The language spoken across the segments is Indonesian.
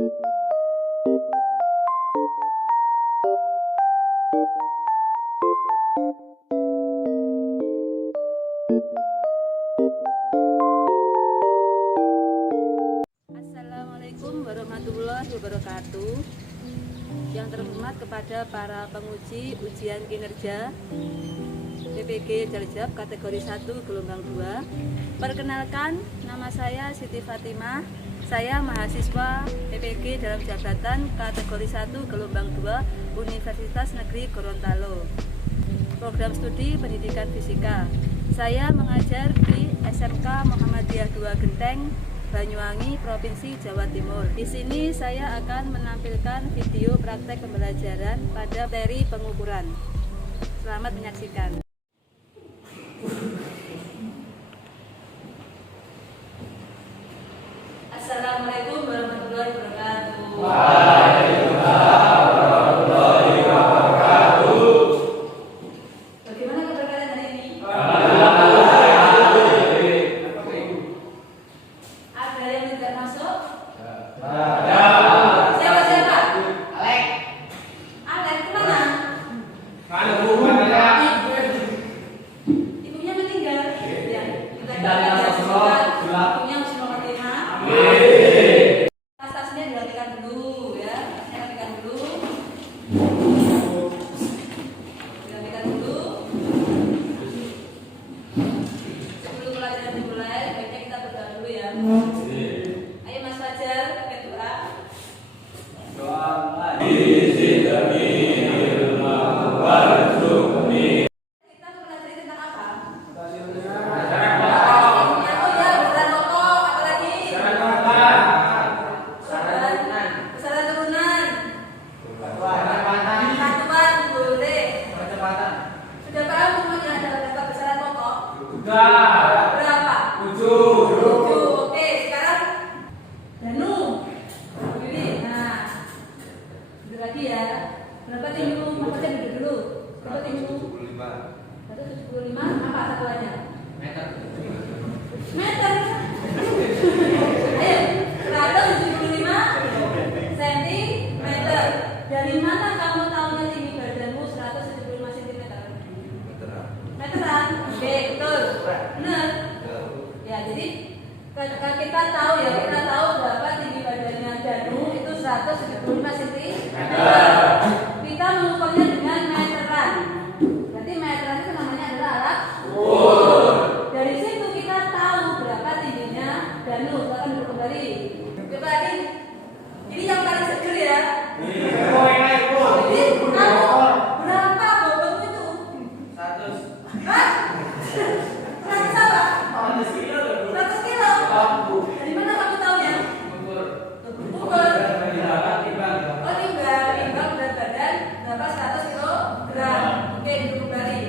Assalamualaikum warahmatullahi wabarakatuh. Yang terhormat kepada para penguji ujian kinerja PPG Darjab kategori 1 gelombang 2. Perkenalkan, nama saya Siti Fatimah. Saya mahasiswa PPG dalam jabatan kategori 1 gelombang 2 Universitas Negeri Gorontalo. Program studi pendidikan fisika. Saya mengajar di SMK Muhammadiyah 2 Genteng, Banyuwangi, Provinsi Jawa Timur. Di sini saya akan menampilkan video praktek pembelajaran pada materi pengukuran. Selamat menyaksikan. Assalamualaikum warahmatullahi wabarakatuh. Waalaikumsalam warahmatullahi wabarakatuh. Bagaimana kabar kalian hari ini? Ada yang tidak masuk? Ada. Siapa? Alek. Alek kemana? Mana bu? Ibunya meninggal. Ya. Kita ibunya masih nomor 5. Tas-tasnya dirapikan dulu ya. Rapikan dulu. Dirapikan dulu. Sebelum pelajaran dimulai, baiknya kita berdoa dulu ya. Ayo Mas Fajar, pakai doa. Kita mempelajari tentang apa? Besaran pokok, apa lagi? Besaran turunan. Satuan, boleh. Sudah paham semuanya ada berapa besaran pokok? Berapa? 7. Oke, sekarang Danu. Pilih. Nah, duduk lagi ya. Berapa tinggi Mas Fajar duduk dulu. Berapa tinggi 175. Apa satuannya? Meter. Ayo, 175 cm. Dari mana kamu tahunya tinggi badanmu 175 cm? Meteran. Oke, betul. Benar. Ya, jadi kita tahu berapa tinggi badannya Danu itu 175 cm. Kita mengukurnya dengan meteran. Berarti meteran itu namanya adalah alat ukur. Dari situ kita tahu berapa tingginya Danu. Silakan duduk kembali. Coba lagi. Ini yang paling seger ya. Jadi kamu berapa bobotmu itu? 100. Hah? 100 apa? 100 kilo. Dari mana kamu tahunya? Ukur. Oh, timbang berat badan berapa 100 kilogram. Oke, duduk kembali.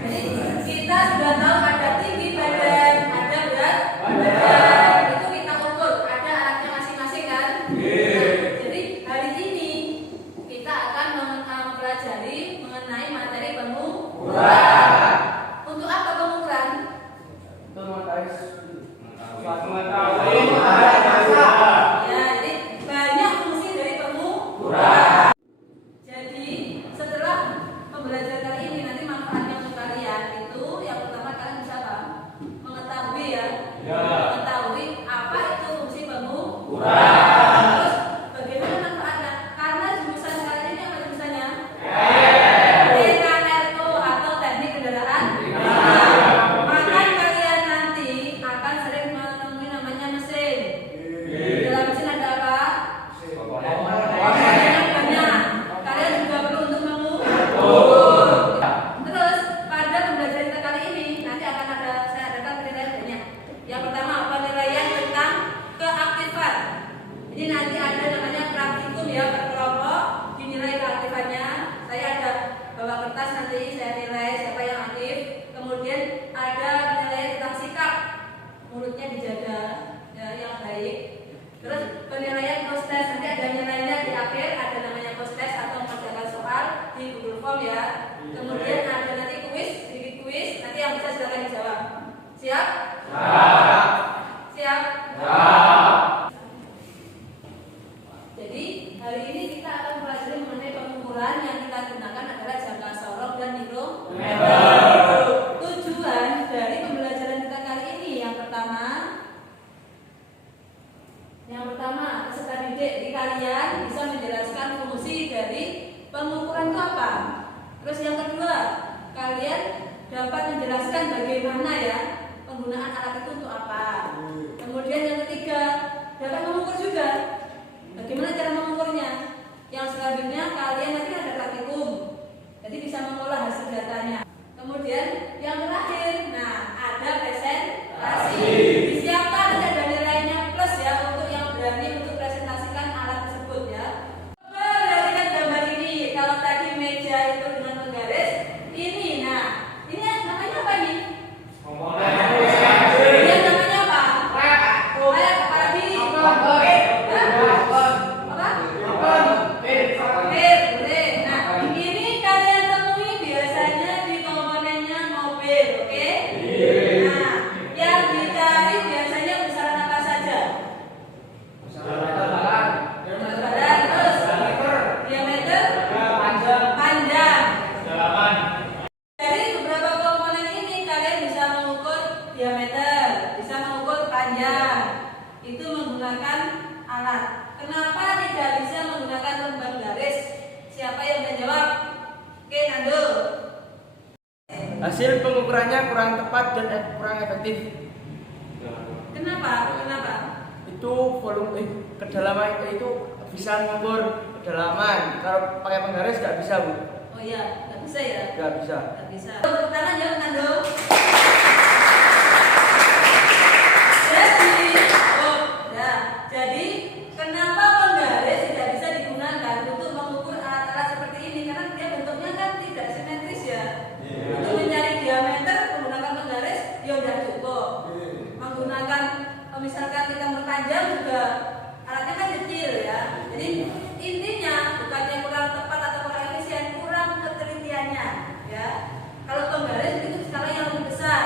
Jadi kita sudah tahu ada tinggi badan, ada berat badan. Itu kita ukur, ada alatnya masing-masing kan? Jadi hari ini kita akan mempelajari mengenai materi pengukuran. Untuk apa pengukuran? Ya, jadi banyak fungsi dari pengukuran. Jadi setelah pembelajaran kali ini nanti manfaatnya untuk kalian itu yang pertama kalian bisa apa? Mengetahui ya. Mengetahui apa itu fungsi pengukuran. Terus bagaimana manfaatnya? Karena jurusan kalian ini apa jurusannya? TKRO atau teknik kendaraan. Maka kalian nanti akan sering menemui namanya mesin. Di dalam mesin ada apa? Banyak. Kalian juga perlu untuk mengukur. Terus pada pembelajaran kita kali ini nanti akan saya adakan penilaian banyak. Yang pertama penilaian tentang keaktifan. Ini nanti ada namanya praktikum ya per kelompok dinilai keaktifannya. Saya ada bawa kertas nanti saya nilai siapa yang aktif. Kemudian ada penilaian tentang sikap, mulutnya dijaga ya, yang baik. Terus penilaian post-test nanti ada nilainya di akhir, ada namanya post-test atau mengerjakan soal di Google Form ya. Kemudian ada nanti kuis, sedikit kuis, nanti yang bisa silakan dijawab. Siap? Siap. peserta didik di kalian bisa menjelaskan fungsi dari pengukuran itu apa. Terus yang kedua, kalian dapat menjelaskan bagaimana ya penggunaan alat itu untuk apa. Kemudian yang ketiga, dapat mengukur juga. Bagaimana cara mengukurnya? Yang selanjutnya kalian nanti ada praktikum, jadi bisa mengolah hasil datanya. Kemudian yang terakhir, nah ada presentasi. Disiapkan nanti ada nilainya plus ya untuk yang berani untuk presentasikan alat tersebut ya. Perhatikan gambar ini. Kalau tadi meja itu dengan penggaris, ini nah ini namanya apa nih? Ini namanya apa? Alat kepala diri. Diameter, bisa mengukur panjang, itu menggunakan alat. Kenapa tidak bisa menggunakan lembang garis? Siapa yang menjawab? Oke, Nando. Hasil pengukurannya kurang tepat dan kurang efektif. Kenapa? Kenapa? Itu volume kedalaman itu bisa mengukur kedalaman. Kalau pakai penggaris nggak bisa, Bu. Oh iya, nggak bisa ya? Nggak bisa. Nggak bisa. Tepuk tangan ya, Nando. Jadi kenapa penggaris tidak bisa digunakan untuk mengukur alat-alat seperti ini? Karena dia bentuknya kan tidak simetris ya. Untuk mencari diameter menggunakan penggaris ya udah cukup. Menggunakan misalkan kita mempanjang juga alatnya kan kecil ya. Jadi intinya bukannya kurang tepat atau kurang efisien, kurang ketelitiannya ya. Kalau penggaris itu skala yang lebih besar.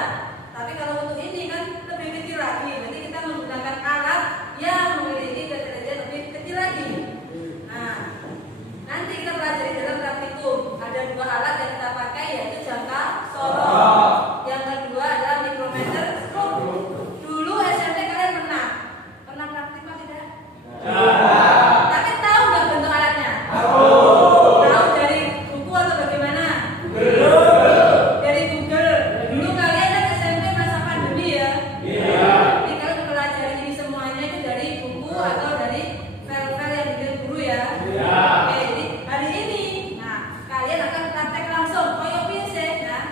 Tapi kalau untuk ini kan lebih kecil lagi. Jadi kita menggunakan alat yang memiliki ketelitian lebih kecil lagi. Nah, nanti kita pelajari dalam praktikum. Ada dua alat yang kita pakai yaitu jangka sorong. Yang kedua adalah mikrometer scope. Dulu SMP kalian pernah praktik apa tidak? Tapi tahu nggak bentuk alatnya? Tahu dari buku atau bagaimana? Dari Google. Dulu kalian kan SMP masa pandemi ya? Jadi kalian mempelajari ini semuanya itu dari buku atau dari file-file yang dikirim guru ya? Oke, jadi hari ini, nah kalian akan praktek langsung. Koyo piye sih, nah?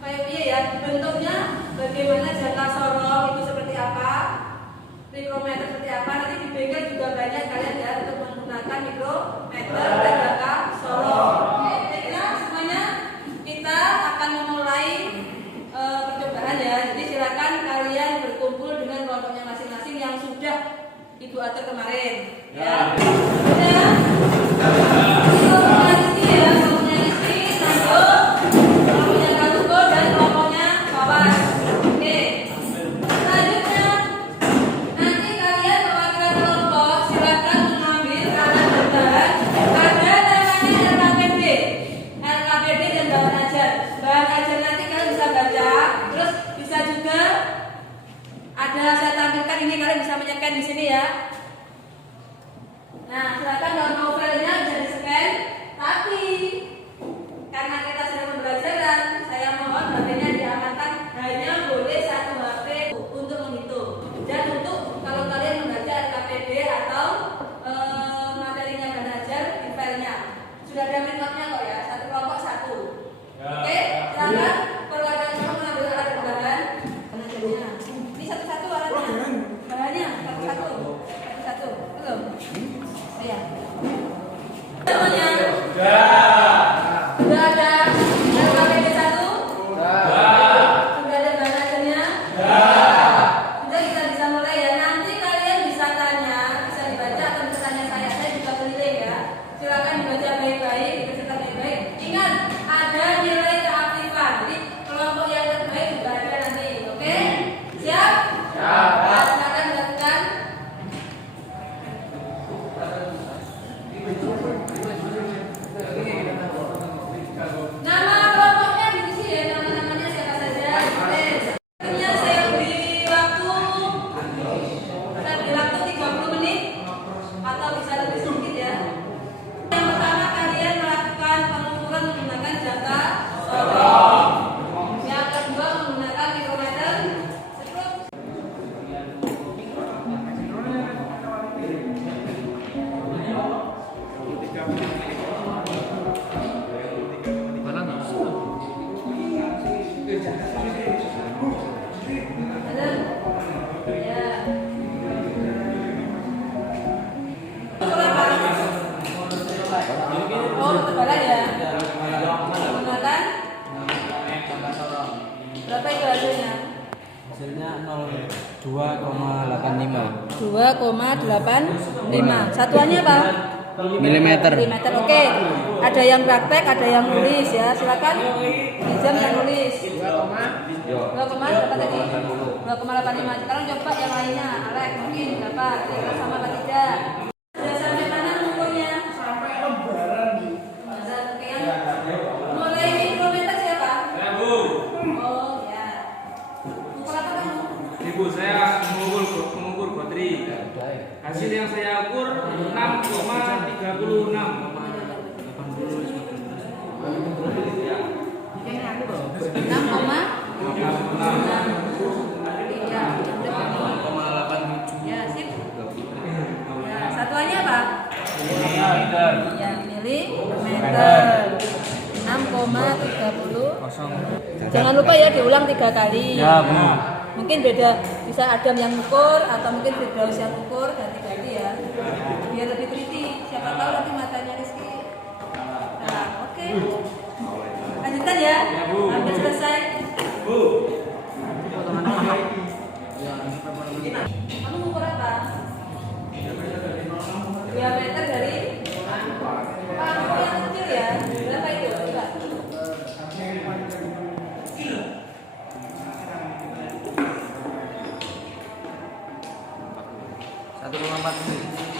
Koyo piye ya? Bentuknya bagaimana jangka sorong itu seperti apa? Mikrometer seperti apa? Nanti di bengkel juga banyak kalian ya untuk menggunakan mikrometer dan jangka sorong. Oke, jadi semuanya kita akan memulai percobaan ya. Jadi silakan kalian berkumpul dengan kelompoknya masing-masing yang sudah Ibu atur kemarin. Ya. Sudah. Kelompoknya Rizky ya, kelompoknya Rizky, Nando, kelompoknya Katuko dan kelompoknya Bawas. Oke. Selanjutnya nanti kalian perwakilan kelompok silakan mengambil alat berbahan. Ada namanya LKPD. LKPD dan bahan ajar. Bahan ajar nanti kalian bisa baca, terus bisa juga ada saya tampilkan ini, kalian bisa menyekan di sini ya. Nah, silakan kalau mau filenya bisa di-scan, tapi karena kita sedang pembelajaran, saya mohon HP-nya diamankan hanya boleh satu HP untuk menghitung. Dan untuk kalau kalian membaca LKPD atau materinya bahan ajar di filenya sudah ada menotnya kok ya, satu kelompok satu. Oke, silakan perwakilan kelompok mengambil alat berbahan. Ini satu-satu alatnya, bahannya satu-satu, belum? Oh ya. 2,85 2,85. Satuannya apa? milimeter. Milimeter. Oke. Ada yang praktek, ada yang nulis ya. Silakan. Dijam yang nulis. 2, berapa tadi? 2,85. Sekarang coba yang lainnya. Alex mungkin dapat. Kira sama apa tidak? Sudah sampai mana mengukurnya? Sampai lembaran Bu. Oke, yang mulai mikrometer siapa? Ya Bu, Oh ya. Ukur apa kamu? Ibu saya mengukur baterai. Hasil yang saya ukur 6,36. 6,87. Ya, sip. Ya, satuannya apa? Milimeter. Ya, milimeter. 6,30. Jangan lupa ya diulang 3 kali. Ya, Bu. Mungkin beda, bisa Adam yang ukur atau mungkin Firdaus yang ukur, ganti-ganti ya. Biar lebih teliti. Siapa tahu nanti matanya Rizky. Nah, oke. Lanjutkan ya. Hampir selesai. Kamu ukur apa? Diameter dari paku yang kecil ya. Berapa itu? Coba.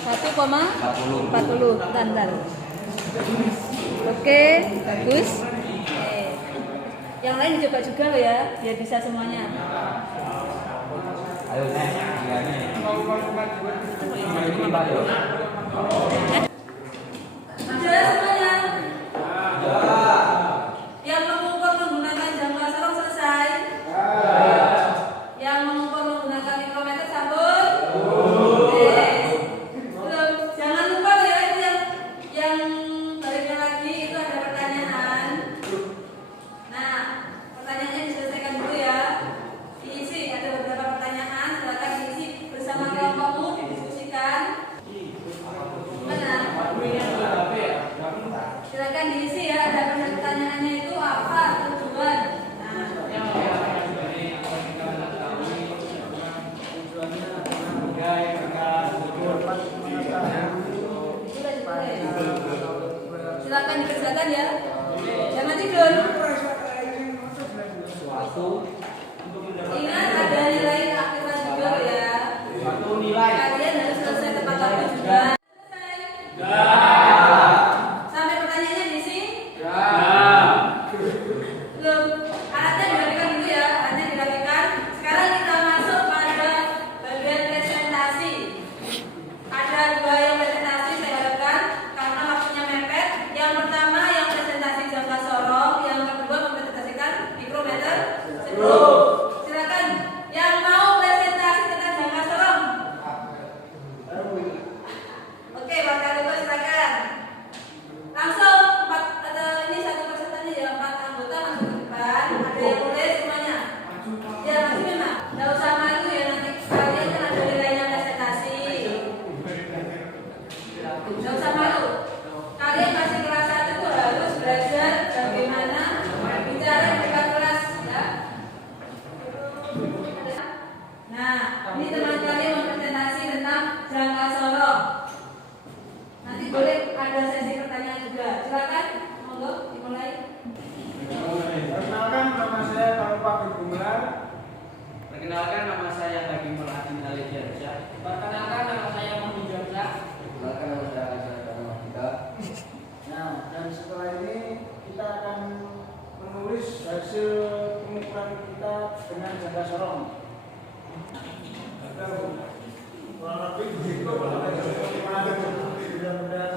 Satu koma 40. Bentar. Oke, bagus. Yang lain dicoba juga lo ya, biar bisa semuanya. Ayo, Sudah semuanya? Yang mengukur menggunakan jam sorong selesai? Yang mengukur menggunakan mikrometer sabun? Oke. Belum. Jangan lupa lo ya, itu yang baliknya lagi itu ada pertanyaan. Nah, pertanyaannya diselesaikan dulu ya. Diisi, ada beberapa pertanyaan, silakan diisi bersama kelompokmu, didiskusikan. Mana? Silakan diisi ya, ada pertanyaannya itu apa tujuan. Nah, silakan dikerjakan ya. Jangan tidur. Ingat ada nilai akhiran juga ya. Kalian harus selesai tepat waktu juga. Sampai pertanyaannya di sini? Belum. Alatnya dirapikan dulu ya. Alatnya dirapikan. Sekarang kita masuk pada bagian presentasi. Ada 2 yang presentasi saya harapkan karena waktunya mepet. Yang pertama yang presentasi jangka sorong, yang kedua mempresentasikan mikrometer seluruh. Silakan yang mau presentasi tentang jangka sorong. Oke, Pak Kalugo silakan. Langsung 4 atau ini satu pesertanya ya 4 anggota masuk ke depan. Ada yang boleh semuanya? Ya masih memang. Nggak usah malu ya nanti kalian kan ada nilainya presentasi. Nggak usah malu. Kalian masih kelas 1 tuh harus belajar bagaimana bicara di depan kelas ya. Nah, ini teman kalian mempresentasi tentang jangka sorong. Nanti boleh ada sesi pertanyaan juga. Silakan, monggo dimulai. Perkenalkan nama saya Pak Gumelar. Perkenalkan nama saya Hakim Adin Alidiansyah. Perkenalkan nama saya Mahmud Jamsa. Perkenalkan nama saya Azhar Mahmudita. Nah, dan setelah ini kita akan menulis hasil pengukuran kita dengan jangka sorong. Kurang lebih begitu mudah-mudahan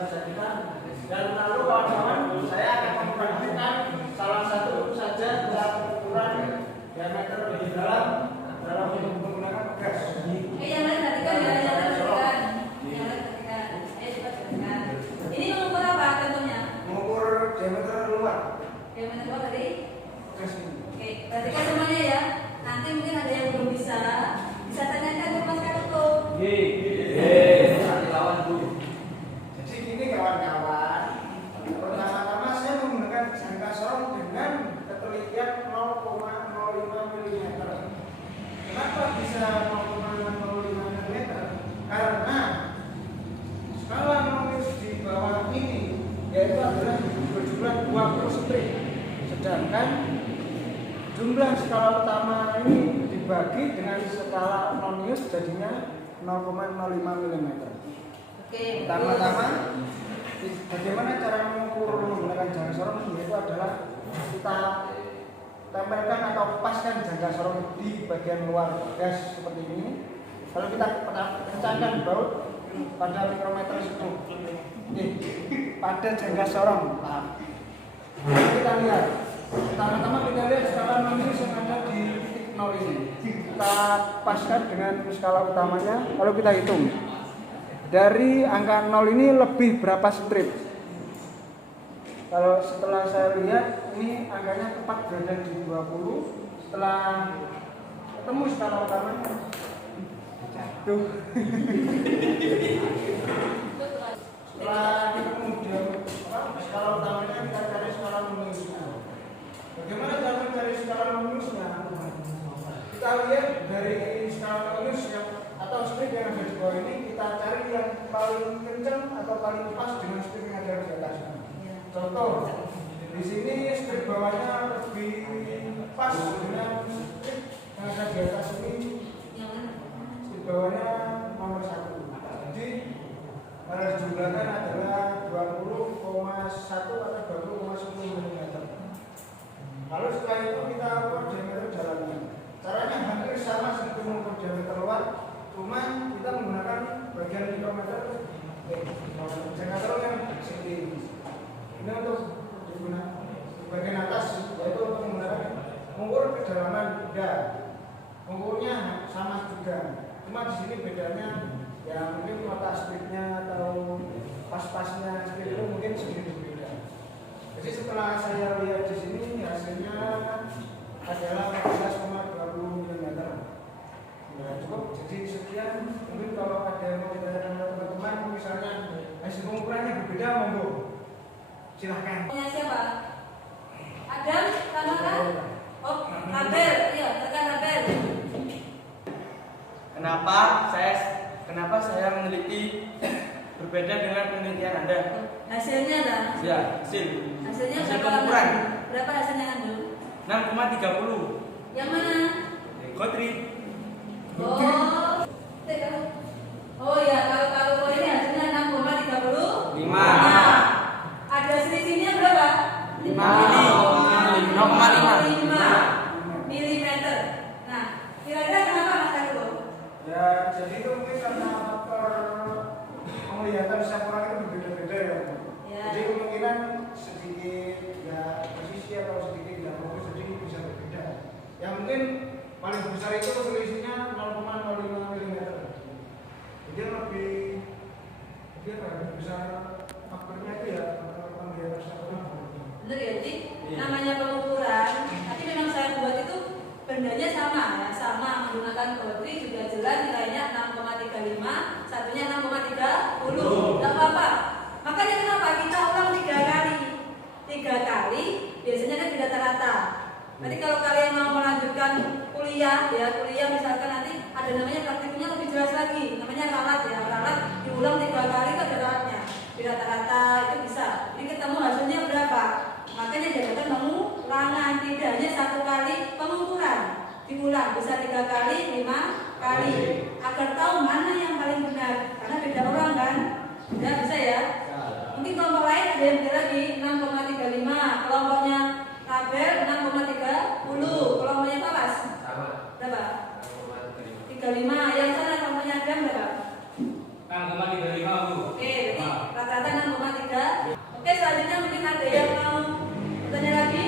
terjadikan. Dan lalu kawan-kawan, saya akan memperhatikan salah satu saja dalam ukuran diameter lebih dalam menggunakan gas. Yang lain perhatikan ya, yang lain perhatikan. Yang lain perhatikan. Cepat perhatikan. Ini mengukur apa contohnya? Mengukur diameter luar Diameter luar dari? gas ini. Oke, perhatikan semuanya ya. Nanti mungkin ada yang belum bisa tanyakan ke Mas Kalugo. Nanti lawan Bu. Jadi gini kawan-kawan, jumlah skala utama ini dibagi dengan skala nonius jadinya 0,05 mm. Oke. Pertama-tama bagaimana cara mengukur menggunakan jangka sorong, yaitu adalah kita tempelkan atau paskan jangka sorong di bagian luar gas seperti ini. Lalu kita kencangkan baut pada mikrometer itu. Pada jangka sorong. Lalu kita lihat. Pertama-tama kita lihat skala nonius yang ada di titik 0 ini. Kita paskan dengan skala utamanya, lalu kita hitung. Dari angka 0 ini lebih berapa strip? Kalau setelah saya lihat ini angkanya tepat berada di 20. Setelah ketemu skala utamanya, tuh. Setelah ketemu skala utamanya, kita cari skala noniusnya. Bagaimana cara mencari skala noniusnya? Kita lihat dari skala nonius yang atau strip yang ada di bawah ini, kita cari yang paling kencang atau paling pas dengan strip yang ada di atasnya. Contoh, di sini strip bawahnya lebih pas dengan strip yang ada di atas ini. Strip bawahnya nomor 1. Jadi harus jumlahkan adalah 20,1 atau 20,10 mm. Lalu setelah itu kita ukur diameter jalannya. Caranya hampir sama seperti mengukur diameter luar, cuman kita menggunakan bagian mikrometer jangka sorong yang seperti ini. Ini untuk digunakan bagian atas, yaitu untuk menggunakan mengukur kedalaman benda. Mengukurnya sama juga, cuma di sini bedanya ya mungkin mata stripnya atau pas-pasnya strip itu mungkin sedikit berbeda. Jadi setelah saya lihat di sini hasilnya adalah 14,20 mm. Ya cukup. Jadi sekian. Mungkin kalau ada yang mau ditanyakan oleh teman-teman, misalnya hasil pengukurannya berbeda, monggo. Silahkan. Punya siapa? Adam, Tamara? Oh, Abel. Iya, rekan Abel. Kenapa saya meneliti berbeda dengan penelitian Anda? Hasilnya dah. Ya, hasil Pengukuran. Berapa hasilnya Anda? 6,30. Yang mana? Gotri. Oh ya, kalau ini hasilnya 6,30. 5. Nah, ada selisihnya berapa? 5 0,5 milimeter. Nah, kira-kira kenapa Mas Agus? Ya, jadi itu mungkin karena faktor penglihatan setiap orang itu berbeda-beda ya. Jadi kemungkinan sedikit ya posisi atau sedikit tidak fokus, jadi bisa berbeda. Yang mungkin paling besar itu selisihnya 0,05 mm. Jadi lebih besar faktornya itu ya penglihatan setiap orang. Benar ya, jadi namanya pengukuran. Tapi memang saya buat itu bendanya sama ya, sama menggunakan Gotri juga jelas nilainya 6,35, satunya 6,30. Tidak apa-apa. Makanya kenapa kita ulang 3 kali? 3 kali biasanya kan tidak rata. Nanti kalau kalian mau melanjutkan kuliah misalkan nanti ada namanya praktikumnya lebih jelas lagi, namanya ralat ya, ralat diulang 3 kali itu ada ralatnya, di rata-rata itu bisa. Jadi ketemu hasilnya berapa? Makanya jadikan pengulangan, tidak hanya 1 kali pengukuran, diulang bisa 3 kali, 5 kali, agar tahu mana yang paling benar, karena beda orang kan, ya bisa ya. Mungkin kelompok lain ada yang beda lagi 6,35, kelompoknya Kabel 6,30, kelompoknya Tawas berapa? 35, yang sana kelompoknya Adam berapa? 6,35 Bu. Oke, jadi rata-rata 6,3. Oke, selanjutnya mungkin ada yang mau bertanya lagi?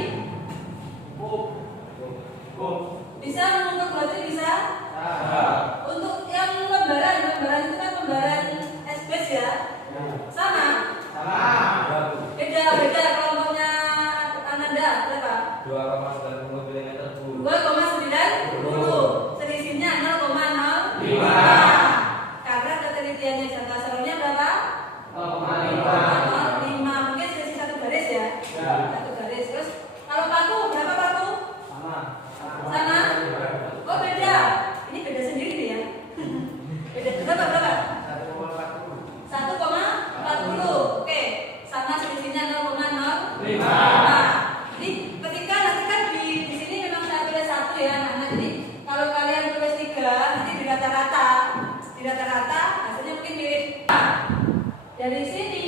Bisa mengukur Gotri bisa? Untuk yang lembaran itu kan lembaran SBS ya? Sama? Beda kelompoknya Ananda berapa? 2,90 mm Bu. 2,90. Selisihnya 0,05. Karena ketelitiannya jangka sorongnya berapa? 0,5. Mungkin selisih 1 garis ya? 1 garis. Terus kalau paku berapa paku? Sama? Oh beda. Ini beda sendiri nih ya. Beda berapa? 1,40. Oke. Sama selisihnya 0,05. Jadi ketika nanti kan di sini memang saya dari sini.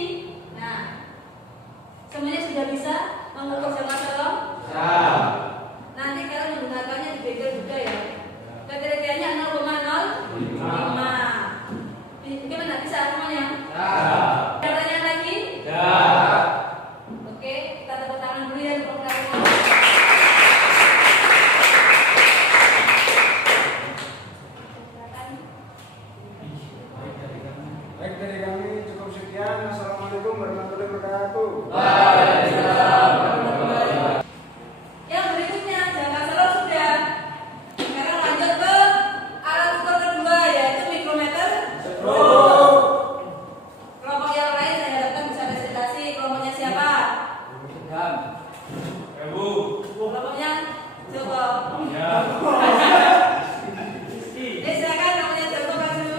Nah, semuanya sudah bisa mengukur jangka sorong? Nanti kalian menggunakannya di bengkel juga ya. Kriterianya 0,05. Gimana bisa semuanya? Ada pertanyaan lagi? Oke, kita tepuk tangan dulu ya untuk melakukan. Baik, dari kami cukup sekian. Assalamualaikum warahmatullahi wabarakatuh. Yang berikutnya jangka sorong sudah. Sekarang lanjut ke alat ukur kedua yaitu mikrometer. Kelompok yang lain saya harapkan bisa presentasi. Kelompoknya siapa? Kelompoknya Joko. Silakan kelompoknya Joko maju.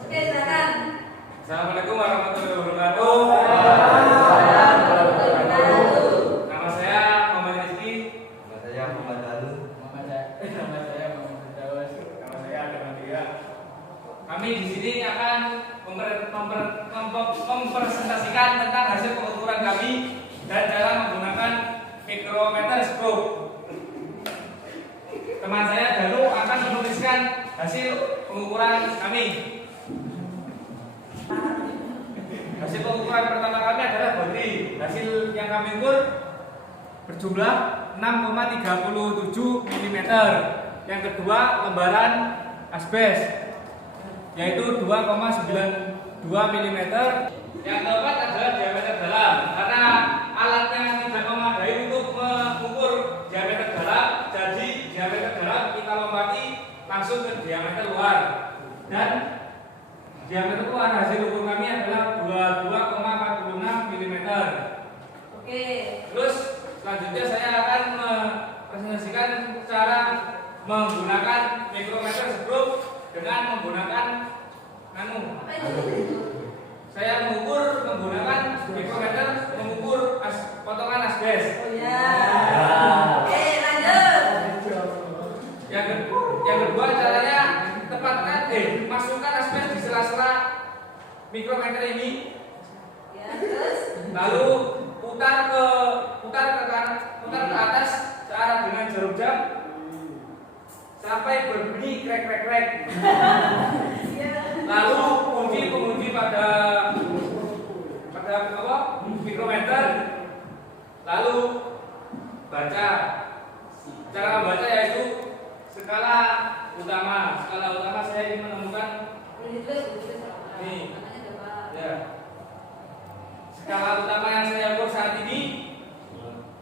Oke, silakan. Assalamualaikum warahmatullahi wabarakatuh. Nama saya Muhammad Rizky. Nama saya Muhammad Dalu. Nama saya Muhammad Dawas. Nama saya Adam Andria. Kami di sini akan mempresentasikan tentang hasil pengukuran kami dan cara menggunakan mikrometer stroke. Teman saya Dalu akan menuliskan hasil pengukuran kami. Hasil pengukuran pertama kami adalah bodi. Hasil yang kami ukur berjumlah 6,37 mm. Yang kedua lembaran asbes yaitu 2,92 mm. Yang keempat adalah diameter dalam karena alatnya tidak memadai untuk mengukur diameter dalam, jadi diameter dalam kita lompati langsung ke diameter luar dan diameter luar hasil ukur kami adalah 22,46 mm. Oke. Terus selanjutnya saya akan mempresentasikan cara menggunakan mikrometer stroke dengan menggunakan Apa itu? saya mengukur menggunakan mikrometer mengukur potongan asbes. Oh ya. Oke, lanjut. Yang kedua caranya tepatkan masukkan asbes di sela-sela mikrometer ini. Ya, terus. Lalu putar ke atas searah dengan jarum jam sampai berbunyi krek krek krek. Lalu kunci pada mikrometer. Lalu baca. Cara membaca yaitu skala utama. Skala utama saya ingin menemukan ini. Ya. Skala utama yang saya ukur saat ini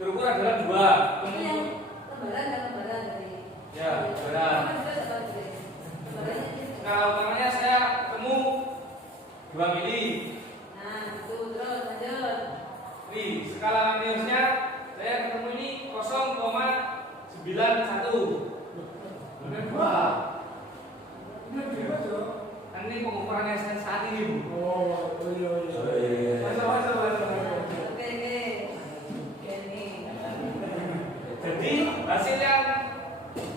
terukur adalah 2. Ini yang lembaran dari. Ya, lembaran. Skala utamanya saya temu 2 mili. Nah, itu terus lanjut. Ini skala minusnya saya ketemu ini 0,91. Kan ini pengukurannya saat ini, Bu. Oke. Ini. Jadi hasil yang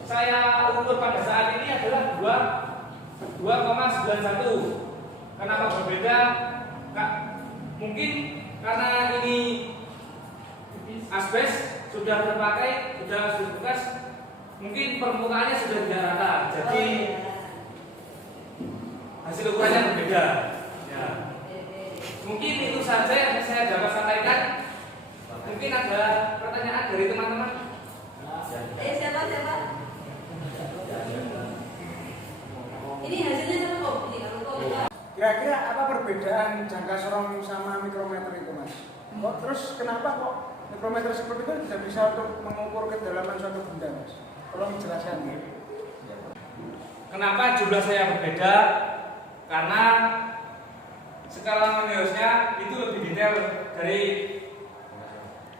saya ukur pada saat ini adalah 2,91. Kenapa berbeda? Mungkin karena ini asbes sudah terpakai, sudah bekas, mungkin permukaannya sudah tidak rata. Jadi hasil ukurannya berbeda. Ya. Mungkin itu saja yang saya dapat sampaikan. Mungkin ada pertanyaan dari teman-teman. Siapa? Ini hasilnya sama kok. Ini kalau Kira-kira apa perbedaan jangka sorong sama mikrometer itu, Mas? Terus kenapa kok mikrometer seperti itu tidak bisa untuk mengukur kedalaman suatu benda, Mas? Tolong jelaskan. Kenapa jumlah saya berbeda? Karena skala minusnya itu lebih detail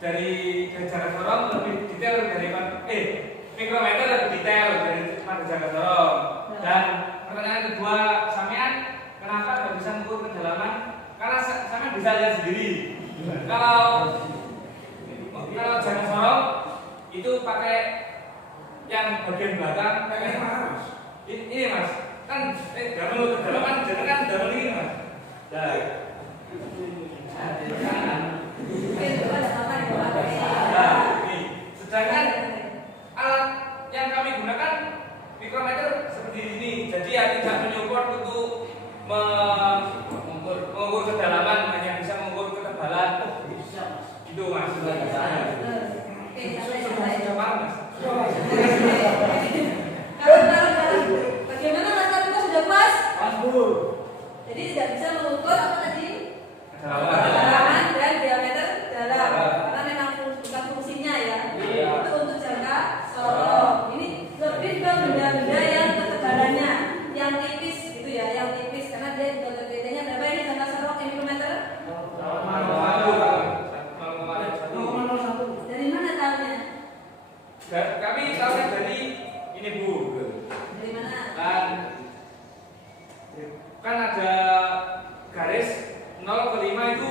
dari jangka sorong lebih detail daripada mikrometer lebih detail daripada jangka sorong. Dan pertanyaan kedua, sampean kenapa nggak bisa mengukur kedalaman? Karena sampean bisa lihat sendiri. Kalau jangka sorong itu pakai yang bagian belakang. Kayak mana mas? Ini mas, kan double ke dalam kan, jadi kan double ini mas. Nah, sedangkan alat yang kami gunakan mikrometer seperti ini, jadi ya tidak menyupport untuk mengukur kedalaman, hanya bisa mengukur ketebalan. Itu mas. Bagaimana mas Kartika sudah pas? Pas bu. Jadi tidak bisa mengukur apa tadi? Kedalaman. Kedalaman dan diameter dalam, karena memang bukan fungsinya ya. Itu untuk jangka sorong. Ini lebih ke benda-benda yang ketebalannya yang tipis gitu ya, yang tipis karena dia juga ketebalannya berapa ini jangka sorong ini mikrometer? Dari mana tahunya? Kami tahunya dari ini bu. Dari mana? Kan ada garis 0 ke 5 itu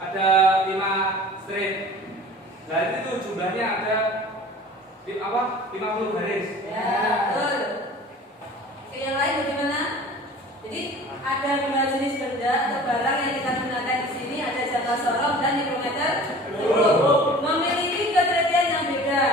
ada 5 strip. Nah itu jumlahnya ada 50 garis. Ya, betul. Oke, yang lain bagaimana? Jadi ada dua jenis benda atau barang yang kita gunakan di sini, ada jangka sorong dan mikrometer. Memiliki ketelitian yang beda.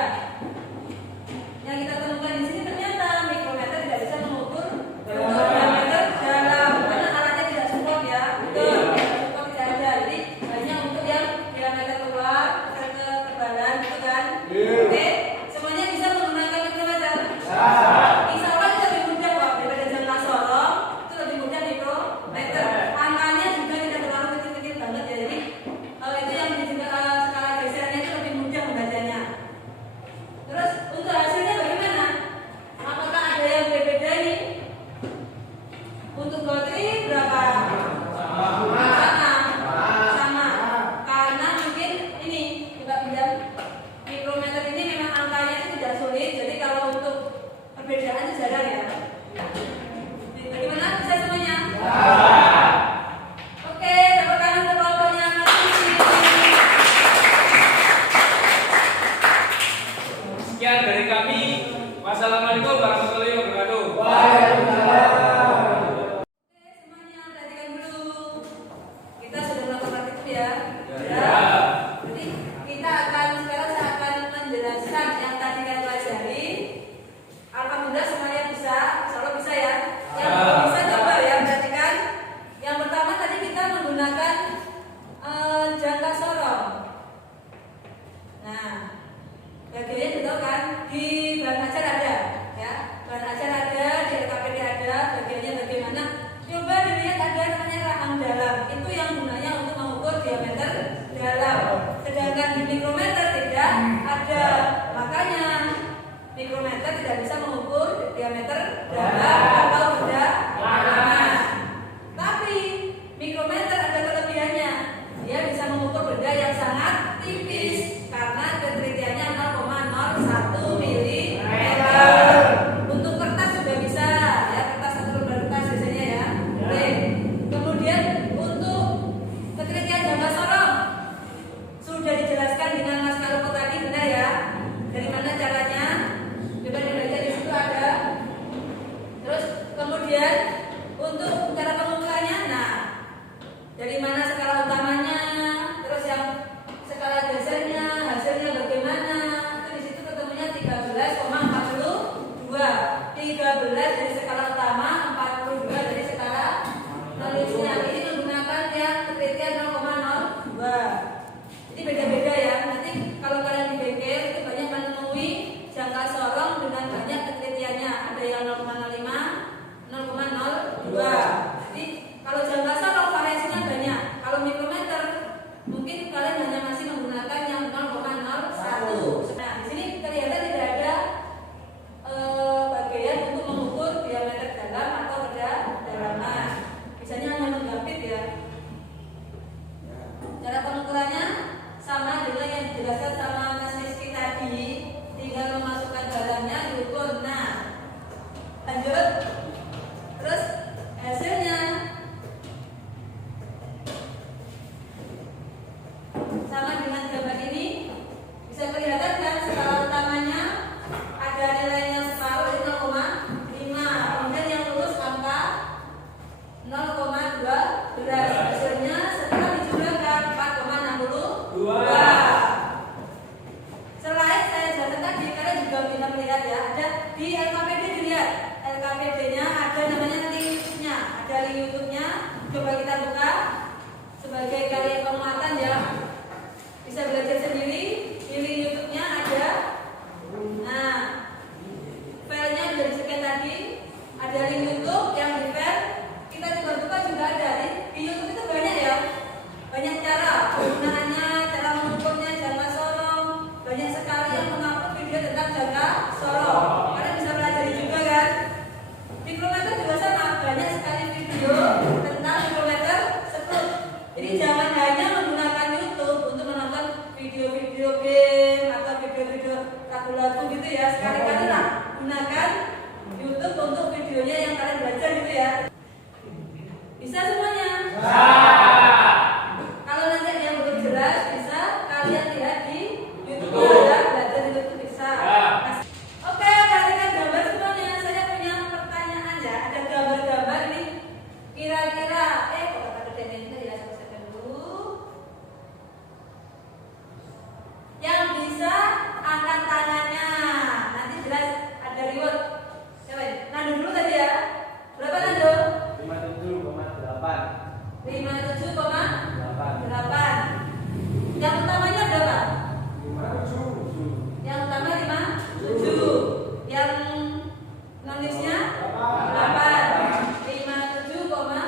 Yang kita temukan di sini ternyata mikrometer tidak bisa mengukur untuk diameter dalam karena alatnya tidak support ya. Betul, support tidak ada. Jadi hanya untuk yang diameter luar, ketebalan gitu kan. Oke, semuanya bisa menggunakan mikrometer. Insya Allah itu lebih mudah kok daripada jangka sorong, itu lebih mudah mikrometer. Angkanya juga tidak terlalu kecil-kecil banget ya. Jadi itu yang skala geserannya itu lebih mudah membacanya. Terus untuk hasilnya bagaimana? Apakah ada yang berbeda ini? Untuk gotri berapa? Sama. Karena mungkin ini coba pinjam mikrometer ini memang angkanya itu tidak sulit. Jadi kalau untuk perbedaan itu jarang ya. Bagaimana? Bisa semuanya? Oke, tepuk tangan untuk kelompoknya masing-masing. Sekian dari kami. Wassalamualaikum warahmatullahi wabarakatuh. Oke, semuanya perhatikan dulu. Kita sudah melakukan praktikum ya. Ya. Jadi kita akan sekarang saya akan menjelaskan yang tadi kalian pelajari. Alhamdulillah semuanya bisa, insyaallah bisa ya. Yang belum bisa coba ya, perhatikan. Yang pertama tadi kita menggunakan jangka sorong. Nah, bagiannya sudah kan di bahan ajar ada, ya. Bahan ajar ada, di RKPD ada, bagiannya bagaimana? Coba dilihat ada namanya rahang dalam. Itu yang gunanya untuk mengukur diameter dalam. Sedangkan di mikrometer tidak ada. Makanya mikrometer tidak bisa mengukur diameter dalam atau benda dalam. Tapi mikrometer ada kelebihannya. Dia bisa mengukur benda yang sangat tipis karena ketelitiannya 0,01 mm. Untuk kertas juga bisa, ya kertas atau lembar kertas biasanya ya. Oke. Kemudian untuk ketelitian jangka sorong sudah dijelaskan dengan Mas Karuko tadi, benar ya? Dari mana caranya? Coba dibaca di situ ada. Terus video game atau video-video lagu-lagu gitu ya, sekali-kali lah gunakan YouTube untuk videonya yang kalian belajar gitu ya. Bisa semuanya? Kalau nanti ada yang belum jelas, bisa kalian lihat di YouTube ya, belajar di YouTube bisa. Oke, kalian gambar semuanya. Saya punya pertanyaan ya, ada gambar-gambar nih. Kira-kira, kok ada tendennya ya, saya dulu. Yang bisa angkat tangannya, nanti jelas ada reward. Siapa ini? Nando dulu tadi ya. Berapa Nando? 57,8. 57,8. Yang utamanya berapa? 57. Yang utama 57. Yang nonisnya 8. 57,8.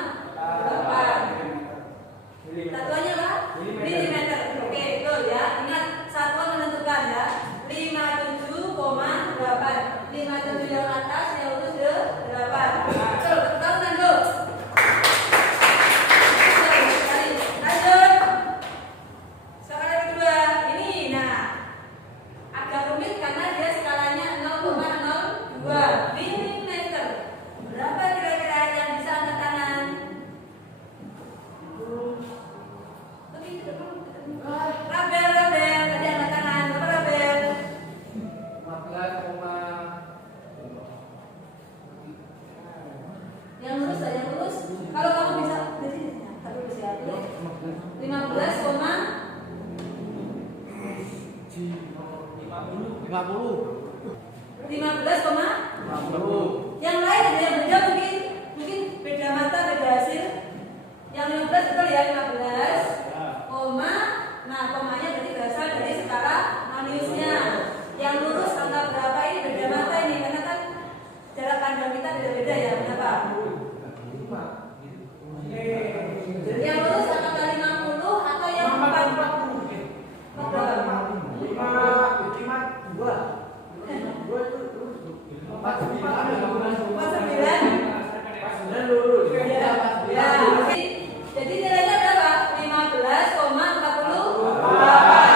Satuannya apa? Milimeter. Oke, betul ya. Ingat, satuan menentukan ya. 57,8. 57 yang atas, yang lurus 8. Betul, betul Nando. Lanjut. Skala kedua, ini nah agak rumit karena dia skalanya 0,02 mm. Berapa kira-kira yang bisa angkat tangan? Rabel, tadi angkat tangan. Berapa Rabel? 15,5. Yang lurus lah, yang lurus. Kalau kamu bisa, jadi tapi bisa ya. 15,50. Yang lain ada yang beda mungkin beda mata, beda hasil. Yang 15 betul ya, 15. Koma, nah komanya berarti berasal dari skala Maniusnya. Yang lurus angka berapa ini beda mata ini karena kan jarak pandang kita beda-beda ya, kenapa? Yang lurus angka 50 atau yang 40? 49 ya. Jadi nilainya berapa? 15,40.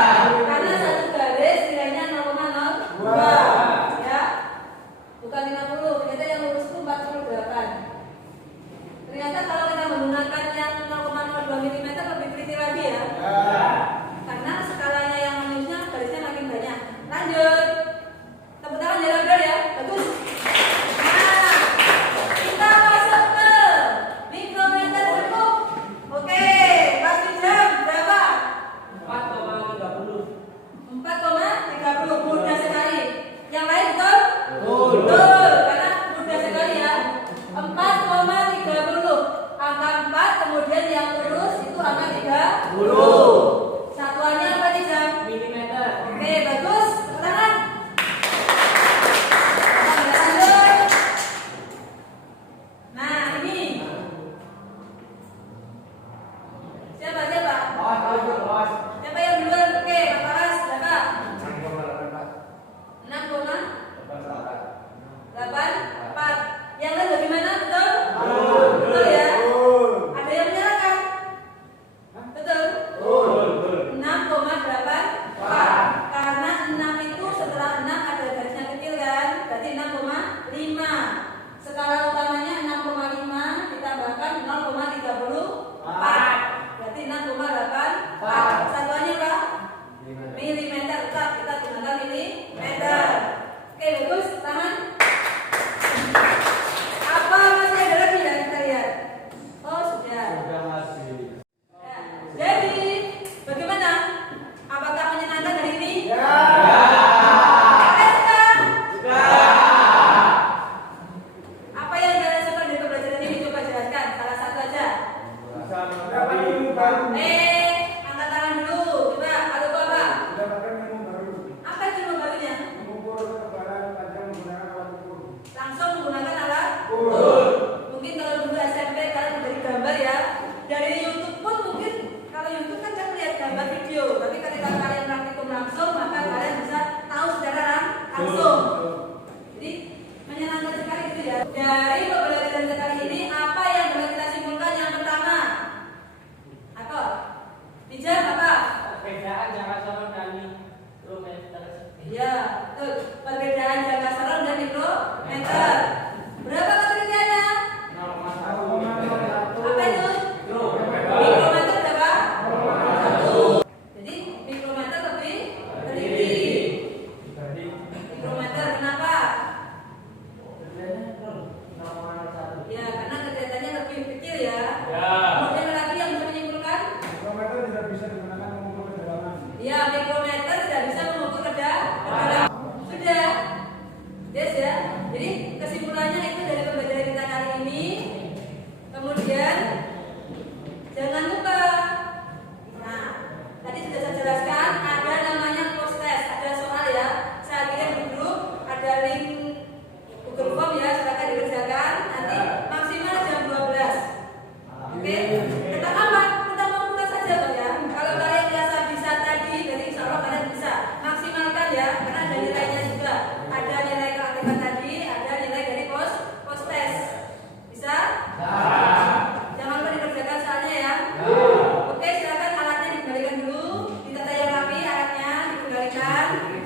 kebaikan